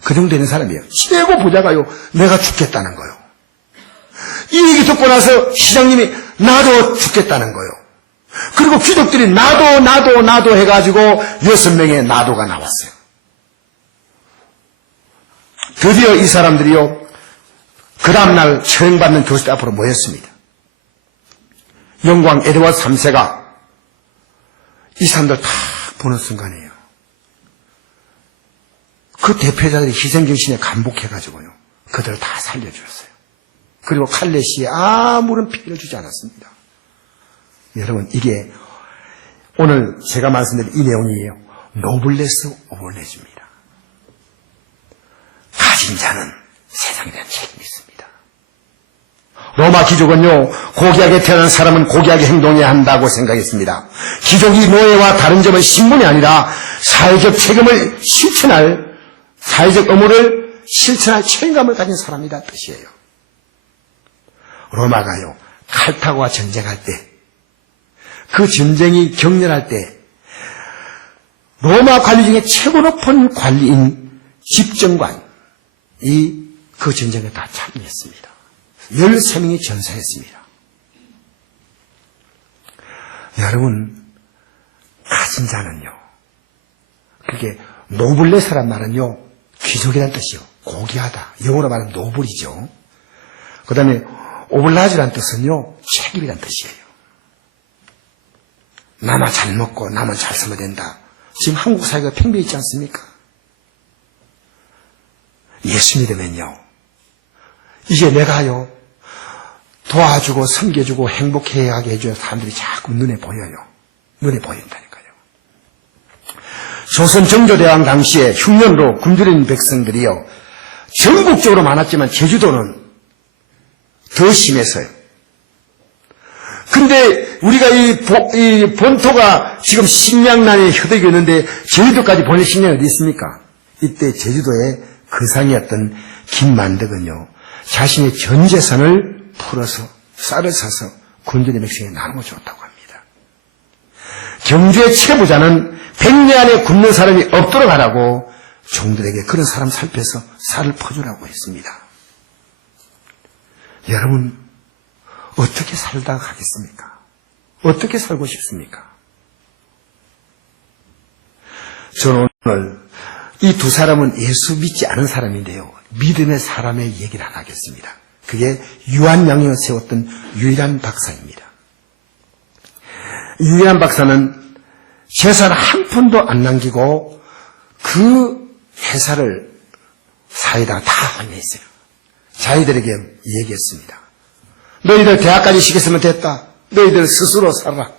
그 정도 되는 사람이에요. 최고 부자가요, 내가 죽겠다는 거예요. 이 얘기 듣고 나서 시장님이 나도 죽겠다는 거예요. 그리고 귀족들이 나도 해가지고 6명의 나도가 나왔어요. 드디어 이 사람들이요, 그 다음날 처형받는 교수들 앞으로 모였습니다. 영광 에드워드 3세가 이 사람들 다 보는 순간이에요. 그 대표자들이 희생정신에 감복해가지고요, 그들을 다 살려주었어요. 그리고 칼렛이 아무런 피해를 주지 않았습니다. 여러분, 이게 오늘 제가 말씀드린 이 내용이에요. 노블레스 오블레즈입니다. 가진 자는 세상에 대한 책임이 있습니다. 로마 귀족은요, 고귀하게 태어난 사람은 고귀하게 행동해야 한다고 생각했습니다. 귀족이 노예와 다른 점은 신분이 아니라 사회적 책임을 실천할, 사회적 의무를 실천할 책임감을 가진 사람이다 뜻이에요. 로마가요, 칼타고와 전쟁할 때, 그 전쟁이 격렬할 때 로마 관리 중에 최고 높은 관리인 집정관이 그 전쟁에 다 참여했습니다. 13명이 전사했습니다. 여러분, 가진 자는요, 그게 노블레스란 말은요, 귀족이란 뜻이요, 고귀하다. 영어로 말하면 노블이죠. 그 다음에 오블라즈란 뜻은요, 책임이란 뜻이에요. 나만 잘 먹고 나만 잘 살면 된다. 지금 한국 사회가 팽배해 있지 않습니까? 예수 믿으면요, 이제 내가요, 도와주고 섬겨주고 행복하게 해줘야 사람들이 자꾸 눈에 보여요. 눈에 보인다니까요. 조선 정조대왕 당시에 흉년으로 굶주린 백성들이요, 전국적으로 많았지만 제주도는 더 심했어요. 근데 우리가 이 본토가 지금 식량난에 허덕이었는데 제주도까지 보낼 식량이 어디 있습니까? 이때 제주도의 거상이었던 김만덕은요, 자신의 전 재산을 풀어서 쌀을 사서 군전의 백성에 나누어 줬다고 합니다. 경주의 최부자는 100년 안에 굶는 사람이 없도록 하라고 종들에게 그런 사람 살펴서 쌀을 퍼주라고 했습니다. 여러분, 어떻게 살다가 가겠습니까? 어떻게 살고 싶습니까? 저는 오늘 이 두 사람은 예수 믿지 않은 사람인데요, 믿음의 사람의 얘기를 하나 하겠습니다. 그게 유한양령을 세웠던 유일한 박사입니다. 유일한 박사는 재산 한 푼도 안 남기고 그 회사를 사이다가 다 환매했어요. 자기들에게 얘기했습니다. 너희들 대학까지 시켰으면 됐다. 너희들 스스로 살아라.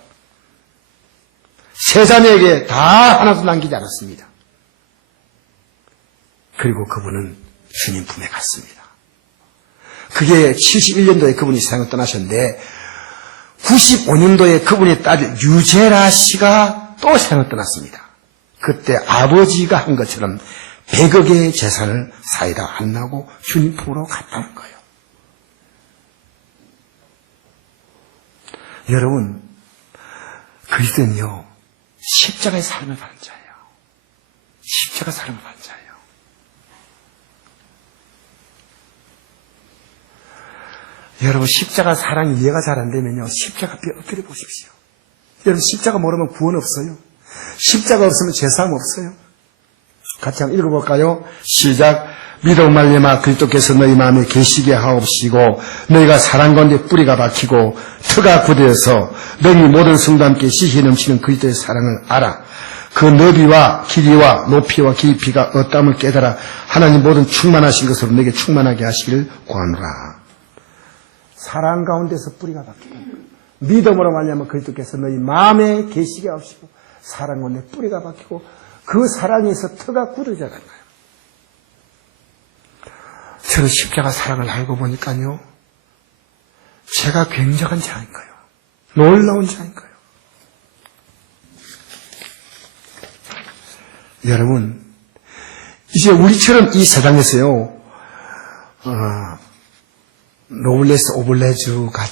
세 자녀에게 다 하나도 남기지 않았습니다. 그리고 그분은 주님 품에 갔습니다. 그게 71년도에 그분이 세상을 떠나셨는데 95년도에 그분의 딸 유제라 씨가 또 세상을 떠났습니다. 그때 아버지가 한 것처럼 100억의 재산을 사이다 안 나고 주님 품으로 갔다는 거예요. 여러분, 그리스도는요, 십자가의 삶을 받은 자예요. 십자가 삶을 받은 자예요. 여러분, 십자가 사랑이 이해가 잘 안 되면요, 십자가 뼈 엎드려 보십시오. 여러분, 십자가 모르면 구원 없어요. 십자가 없으면 죄사함 없어요. 같이 한번 읽어볼까요? 시작. 믿음 말미암아 그리스도께서 너희 마음에 계시게 하옵시고 너희가 사랑 가운데 뿌리가 박히고 터가 굳어서 너희 모든 성도 함께 시히 넘치는 그리스도의 사랑을 알아. 그 너비와 길이와 높이와 깊이가 어떠함을 깨달아 하나님 모든 충만하신 것으로 너에게 충만하게 하시기를 구하노라. 사랑 가운데서 뿌리가 박히고 믿음으로 말미암아 그리스도께서 너희 마음에 계시게 하옵시고 사랑 가운데 뿌리가 박히고 그 사랑에서 터가 굳어져 간 거예요. 저는 십자가 사랑을 알고 보니까요, 제가 굉장한 자인 거예요. 놀라운 자인 거예요. 여러분, 이제 우리처럼 이 세상에서요, 노블레스 오블레주가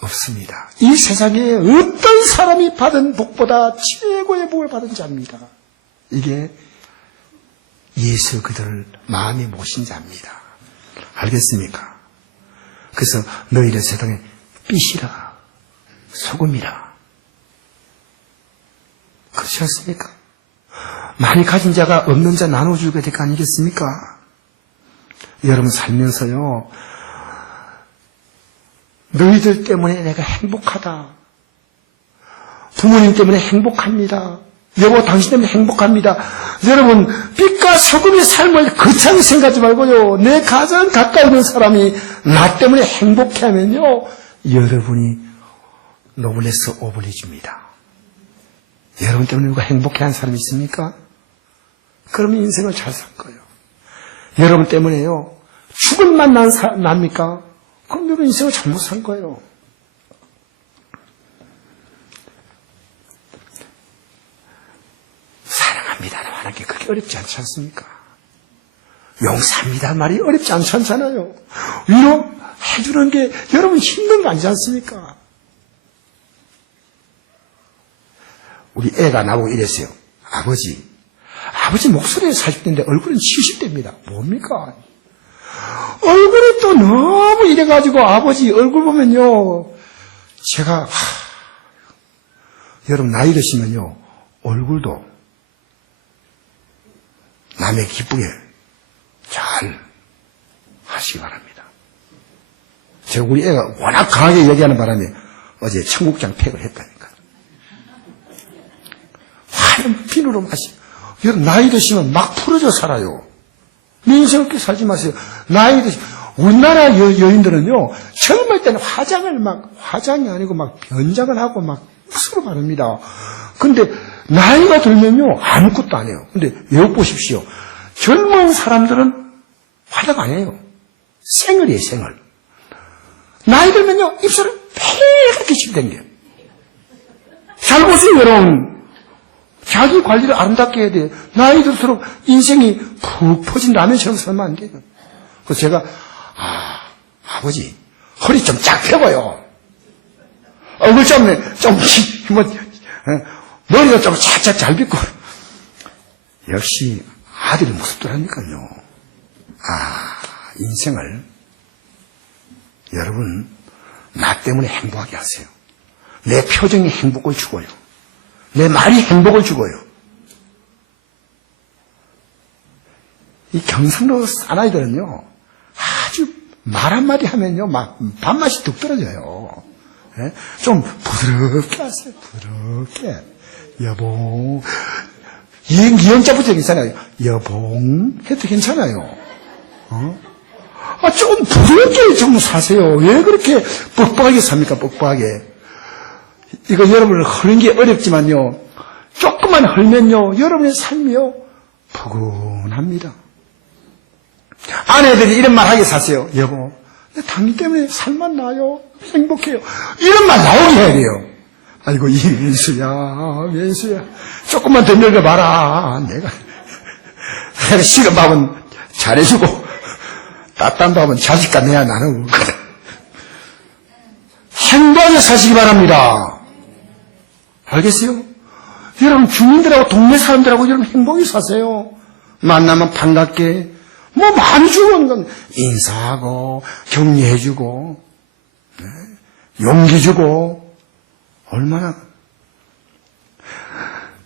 없습니다. 이 세상에 어떤 사람이 받은 복보다 최고의 복을 받은 자입니다. 이게 예수 그들을 마음에 모신 자입니다. 알겠습니까? 그래서 너희는 세상에 빛이라, 소금이라. 그렇지 않습니까? 많이 가진 자가 없는 자 나눠주게 될 거 아니겠습니까? 여러분 살면서요, 너희들 때문에 내가 행복하다. 부모님 때문에 행복합니다. 여보 당신 때문에 행복합니다. 여러분 빛과 소금의 삶을 거창히 생각하지 말고요, 내 가장 가까이 있는 사람이 나 때문에 행복해하면요, 여러분이 노블레스 오블리주입니다. 여러분 때문에 누가 행복해하는 사람이 있습니까? 그러면 인생을 잘 살 거예요. 여러분 때문에요, 죽을 맛 납니까? 그럼 여러분 인생을 잘못 산 거예요. 사랑합니다라고 하는 게 그렇게 어렵지 않지 않습니까? 용서합니다 말이 어렵지 않잖아요. 위로해주는 게 여러분 힘든 거 아니지 않습니까? 우리 애가 나보고 이랬어요. 아버지 목소리는 40대인데 얼굴은 70대입니다. 뭡니까? 얼굴이 또 너무 이래가지고 아버지 얼굴 보면요, 제가 여러분 나이 드시면요, 얼굴도 남의 기쁘게 잘 하시기 바랍니다. 제가 우리 애가 워낙 강하게 얘기하는 바람에 어제 청국장 팩을 했다니까. 화는 비누로 마시. 여러분 나이 드시면 막 풀어져 살아요. 민성롭게 살지 마세요. 나이 드시면 우리나라 여인들은요, 젊을 때는 화장이 아니고 막 변장을 하고 막 푸스로 바릅니다. 근데 나이가 들면요, 아무것도 안 해요. 근데 외워보십시오. 젊은 사람들은 화장 안 해요. 생얼이에요, 생얼. 나이 들면요, 입술을 빨갛게 씹당겨요. 잘 보세요, 여러분. 자기 관리를 아름답게 해야 돼요. 나이 들수록 인생이 푹 퍼진 라면처럼 살면 안 돼요. 그래서 제가, 아버지, 허리 좀 쫙 펴봐요. 얼굴 머리가 좀 살짝 잘 빗고. 역시 아들이 무섭더라니까요. 인생을 여러분 나 때문에 행복하게 하세요. 내 표정이 행복을 주고요, 내 말이 행복을 주고요. 이 경상도 사나이들은요, 아주 말 한마디 하면요, 막 밥맛이 뚝 떨어져요. 네? 좀 부드럽게 하세요. 부드럽게. 여봉. 이영자부터 괜찮아요. 여봉 해도 괜찮아요. 좀 부드럽게 좀 사세요. 왜 그렇게 뻑뻑하게 삽니까? 뻑뻑하게. 이거 여러분을 흐는 게 어렵지만요, 조금만 흐면요, 여러분의 삶이요, 푸근합니다. 아내들이 이런 말 하게 사세요. 여보, 당신 때문에 살만 나요. 행복해요. 이런 말 나오게 해야 돼요. 아이고, 이 민수야. 조금만 더 늙어봐라. 내가 식은 밥은 잘해주고, 따뜻한 밥은 자식과 내야 나누고. 행복하게 사시기 바랍니다. 알겠어요? 여러분, 주민들하고 동네 사람들하고 여러분 행복히 사세요. 만나면 반갑게, 많이 주는 건 인사하고, 격려해주고, 용기 주고, 얼마나.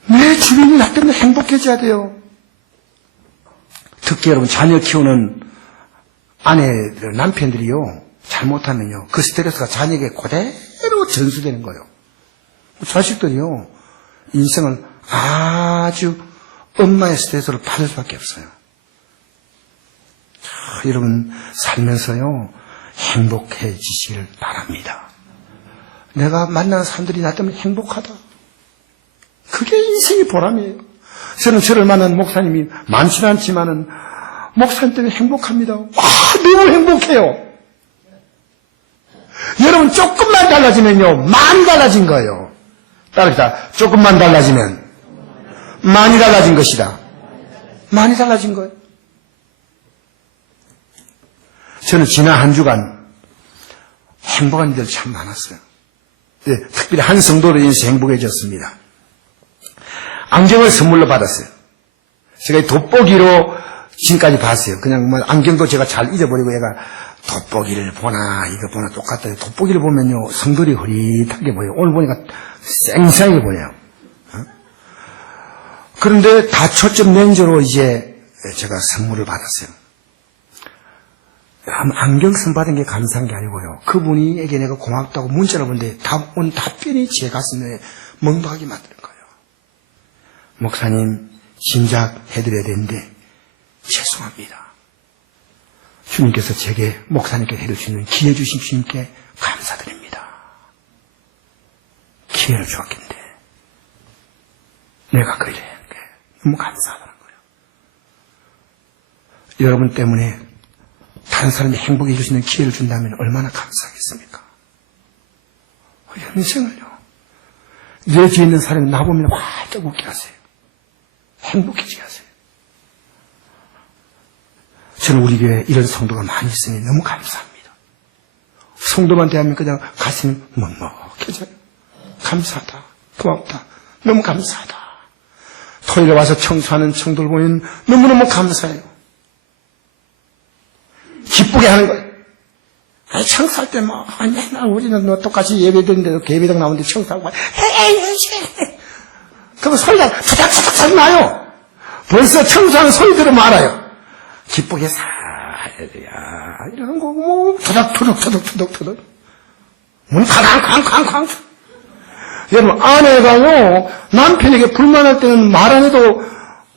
내 주민이 나 때문에 행복해져야 돼요. 특히 여러분, 자녀 키우는 아내들, 남편들이요, 잘못하면요, 그 스트레스가 자녀에게 그대로 전수되는 거예요. 자식들이요, 인생을 아주 엄마의 스트레스를 받을 수밖에 없어요. 여러분, 살면서요, 행복해지시길 바랍니다. 내가 만나는 사람들이 나 때문에 행복하다. 그게 인생의 보람이에요. 저는 저를 만난 목사님이 많지는 않지만은 목사님 때문에 행복합니다. 너무 행복해요. 여러분 조금만 달라지면요 많이 달라진 거예요. 따라합시다. 조금만 달라지면 많이 달라진 것이다. 많이 달라진 거예요. 저는 지난 한 주간 행복한 일들 참 많았어요. 네, 특별히 한 성도로 인해서 행복해졌습니다. 안경을 선물로 받았어요. 제가 돋보기로 지금까지 봤어요. 그냥 뭐 안경도 제가 잘 잊어버리고 얘가 돋보기를 보나 이거 보나 똑같아요. 돋보기를 보면요 성돌이 흐릿하게 보여요. 오늘 보니까 쌩쌩하게 보여요. 그런데 다초점 렌즈로 이제 제가 선물을 받았어요. 안경 선 받은 게 감사한 게 아니고요. 그분이에게 내가 고맙다고 문자를 보는데 온 답변이 제 가슴에 멍박하게 만드는 거예요. 목사님 진작 해드려야 되는데 죄송합니다. 주님께서 제게 목사님께 해줄 수 있는 기회 주신 주님께 감사드립니다. 기회를 주었겠는데 내가 그래 너무 감사하다는 거예요. 여러분 때문에 다른 사람이 행복해 줄 수 있는 기회를 준다면 얼마나 감사하겠습니까? 인생을요 내 뒤에 있는 사람이 나보면 활짝 웃게 하세요. 행복해지게 하세요. 저는 우리 교회에 이런 성도가 많이 있으니 너무 감사합니다. 성도만 대하면 그냥 가슴이 먹먹해져요. 감사하다. 고맙다. 너무 감사하다. 토요일에 와서 청소하는 청도를 보면 너무너무 감사해요. 기쁘게 하는 거예요. 청소할 때 맨날 우리는 똑같이 예배드는데도 예배당 나오는데 청소하고 그러면 소리가 타닥타닥 나요. 벌써 청소하는 소리 들으면 알아요. 기쁘게 살야 이러는 거고 뭐 토닥토닥토닥토닥 문 쾅쾅쾅쾅. 여러분 아내가요 남편에게 불만할 때는 말 안 해도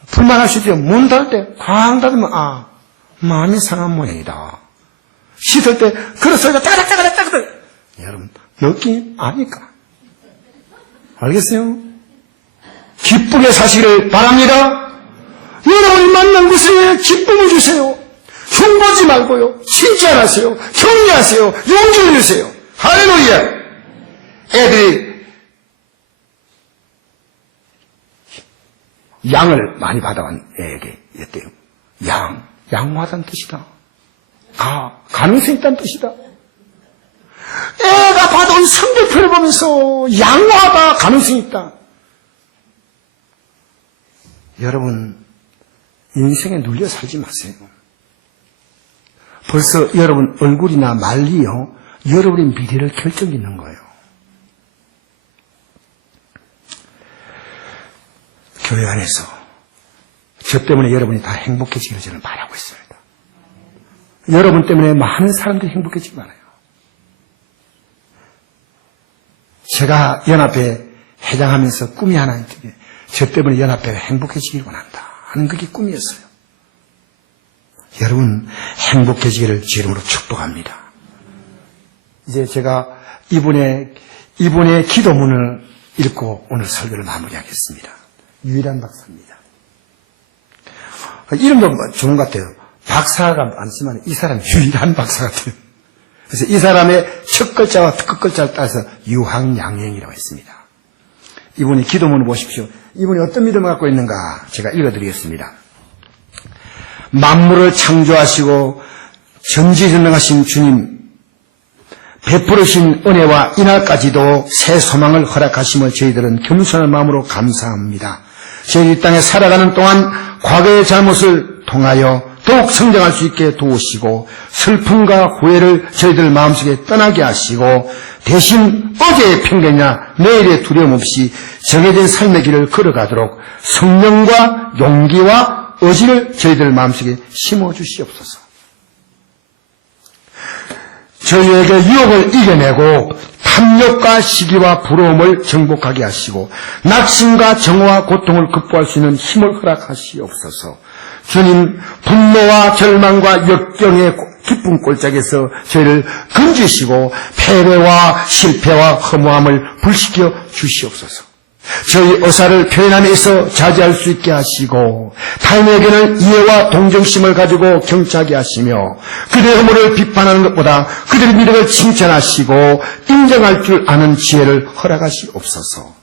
불만할 수 있죠. 문 닫을 때 쾅 닫으면 마음이 상한 모양이다. 씻을 때 그런 소리가 따닥따닥따닥. 여러분 느낌 아니까 알겠어요? 기쁘게 사시기를 바랍니다. 여러분이 만난 곳에 기쁨을 주세요. 흉보지 말고요. 칭찬하세요. 격려하세요. 용기를 주세요. 할렐루야. 애들이 양을 많이 받아간 애에게 이랬대요. 양호하다는 뜻이다. 가능성이 있다는 뜻이다. 애가 받아온 성적표를 보면서 양호하다, 가능성이 있다. 여러분 인생에 눌려 살지 마세요. 벌써 여러분 얼굴이나 말리요 여러분의 미래를 결정짓는 거예요. 교회 안에서 저 때문에 여러분이 다 행복해지기를 저는 바라고 있습니다. 여러분 때문에 많은 사람들이 행복해지기 바라요. 제가 연합회 회장하면서 꿈이 하나 있는데 저 때문에 연합회가 행복해지길 원한다 하는 그게 꿈이었어요. 여러분 행복해지기를 주 이름으로 축복합니다. 이제 제가 이분의 기도문을 읽고 오늘 설교를 마무리하겠습니다. 유일한 박사입니다. 이름도 좋은 것 같아요. 박사가 많지만 이 사람 유일한 박사 같아요. 그래서 이 사람의 첫 글자와 끝 글자를 따서 유황양행이라고 했습니다. 이분이 기도문을 보십시오. 이분이 어떤 믿음을 갖고 있는가 제가 읽어드리겠습니다. 만물을 창조하시고 전지전능하신 주님, 베푸르신 은혜와 이날까지도 새 소망을 허락하심을 저희들은 겸손한 마음으로 감사합니다. 저희 이 땅에 살아가는 동안 과거의 잘못을 통하여 더욱 성장할 수 있게 도우시고 슬픔과 후회를 저희들 마음속에 떠나게 하시고 대신 어제의 편견이나 내일의 두려움 없이 정해진 삶의 길을 걸어가도록 성령과 용기와 의지를 저희들 마음속에 심어주시옵소서. 저희에게 유혹을 이겨내고 탐욕과 시기와 부러움을 정복하게 하시고 낙심과 정오와 고통을 극복할 수 있는 힘을 허락하시옵소서. 주님, 분노와 절망과 역경의 깊은 골짜기에서 저희를 건지시고 패배와 실패와 허무함을 불시켜 주시옵소서. 저희 의사를 표현함에서 자제할 수 있게 하시고 타인에게는 이해와 동정심을 가지고 경청하게 하시며 그들의 허물을 비판하는 것보다 그들의 미덕을 칭찬하시고 인정할 줄 아는 지혜를 허락하시옵소서.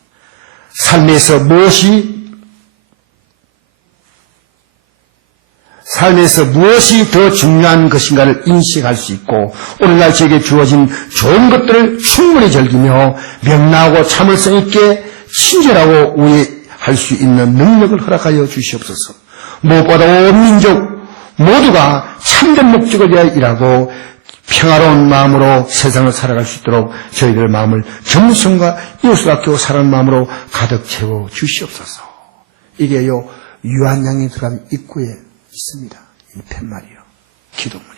삶에서 무엇이 더 중요한 것인가를 인식할 수 있고 오늘날 저에게 주어진 좋은 것들을 충분히 즐기며 명랑하고 참을성 있게 친절하고 우애할 수 있는 능력을 허락하여 주시옵소서. 무엇보다 온 민족 모두가 참된 목적을 위하여 일하고 평화로운 마음으로 세상을 살아갈 수 있도록 저희들의 마음을 겸손과 이웃을 아끼고 사랑하는 마음으로 가득 채워 주시옵소서. 이게요 유한양에 들어간 입구에 있습니다. 이 팻말이요. 기도문.